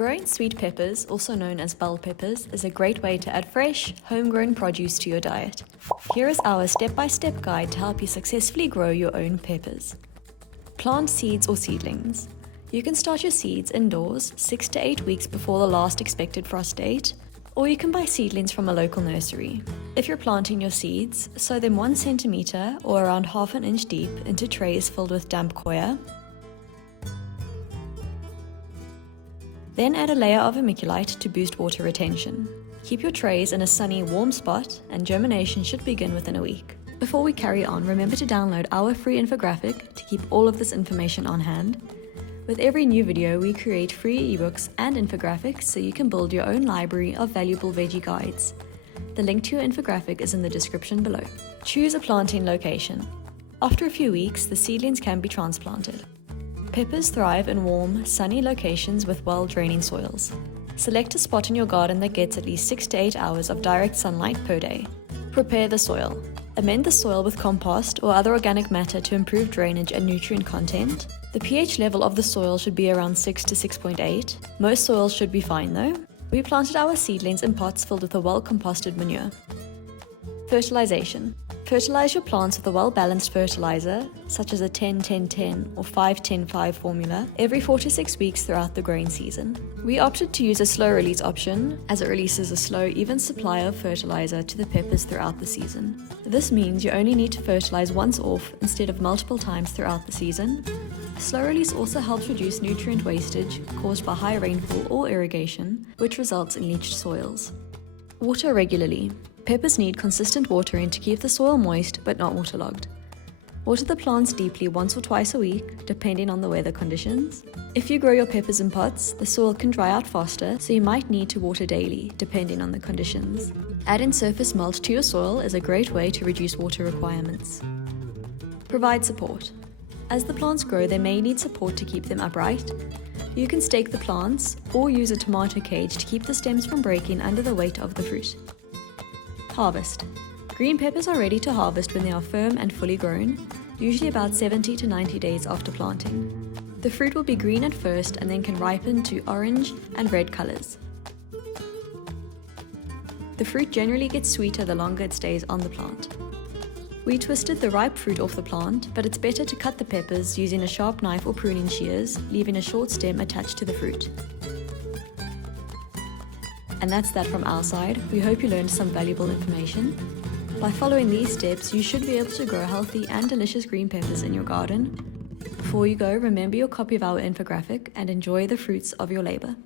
Growing sweet peppers, also known as bell peppers, is a great way to add fresh, homegrown produce to your diet. Here is our step-by-step guide to help you successfully grow your own peppers. Plant seeds or seedlings. You can start your seeds indoors 6 to 8 weeks before the last expected frost date, or you can buy seedlings from a local nursery. If you're planting your seeds, sow them 1 centimeter or around ½ an inch deep into trays filled with damp coir. Then add a layer of vermiculite to boost water retention. Keep your trays in a sunny, warm spot, and germination should begin within a week. Before we carry on, remember to download our free infographic to keep all of this information on hand. With every new video, we create free ebooks and infographics so you can build your own library of valuable veggie guides. The link to your infographic is in the description below. Choose a planting location. After a few weeks, the seedlings can be transplanted. Peppers thrive in warm, sunny locations with well-draining soils. Select a spot in your garden that gets at least 6 to 8 hours of direct sunlight per day. Prepare the soil. Amend the soil with compost or other organic matter to improve drainage and nutrient content. The pH level of the soil should be around 6 to 6.8. Most soils should be fine though. We planted our seedlings in pots filled with a well-composted manure. Fertilization. Fertilize your plants with a well-balanced fertilizer, such as a 10-10-10 or 5-10-5 formula, every 4 to 6 weeks throughout the growing season. We opted to use a slow release option, as it releases a slow, even supply of fertilizer to the peppers throughout the season. This means you only need to fertilize once off instead of multiple times throughout the season. Slow release also helps reduce nutrient wastage caused by high rainfall or irrigation, which results in leached soils. Water regularly. Peppers need consistent watering to keep the soil moist but not waterlogged. Water the plants deeply once or twice a week, depending on the weather conditions. If you grow your peppers in pots, the soil can dry out faster, so you might need to water daily, depending on the conditions. Adding surface mulch to your soil is a great way to reduce water requirements. Provide support. As the plants grow, they may need support to keep them upright. You can stake the plants or use a tomato cage to keep the stems from breaking under the weight of the fruit. Harvest. Green peppers are ready to harvest when they are firm and fully grown, usually about 70 to 90 days after planting. The fruit will be green at first and then can ripen to orange and red colors. The fruit generally gets sweeter the longer it stays on the plant. We twisted the ripe fruit off the plant, but it's better to cut the peppers using a sharp knife or pruning shears, leaving a short stem attached to the fruit. And that's that from our side. We hope you learned some valuable information. By following these steps, you should be able to grow healthy and delicious green peppers in your garden. Before you go, remember your copy of our infographic and enjoy the fruits of your labor.